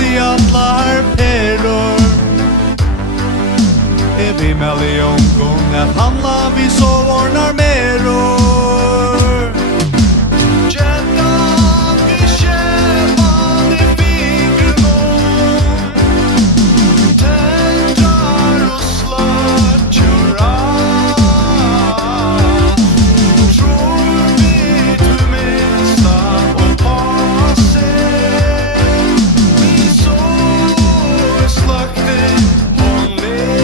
i allar peror. Vi melli omgång att handla vi så ordnar meror. Kändan vi kämpan i fingrarna, tändrar och slötjör allt. Tror vi du minsta och passer, vi så slökte hon ler.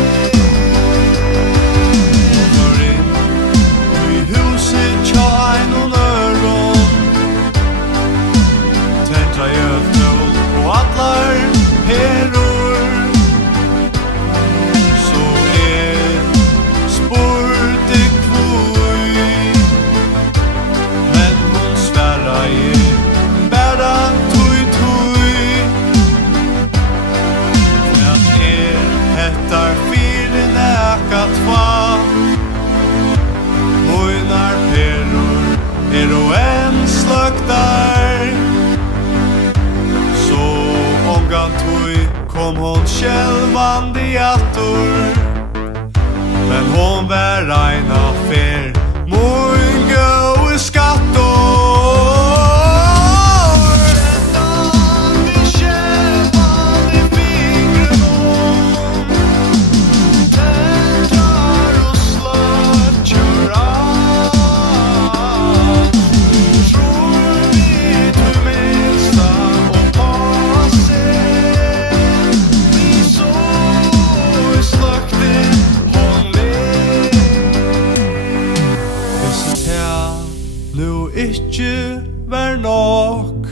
Allar peror så spurte kvui, men hon svära bära tui för att hettar fyra näka tva. Moinar peror och en slöktar. Ongan tui kom hon självandi attor, men hon var reina fer mun gå i skattor. Ändan vi kämpan i fingrarna, tändrar och slötjör allt. Tror vi du minsta och passer, vi så slökte hon ler. Visst här nu ikke vær nok,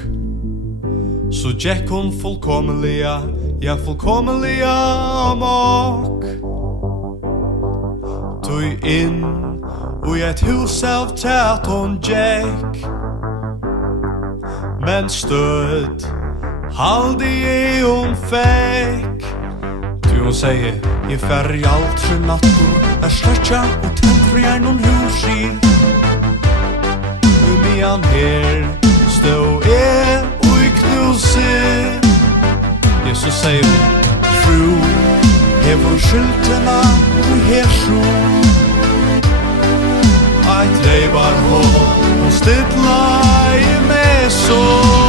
så gekk hon fullkomliga, ja fullkomliga amok. Tui inn i et hus av tät hon gekk, men stöd haldi hon fekk. Du hon säger, i färg allt för nattor, slötja och tändfri någon huskil. Mian her stå och i knuse. Jesus säger hon, tro hevor skylterna och herso. Eit reibar hål och stilla i med så.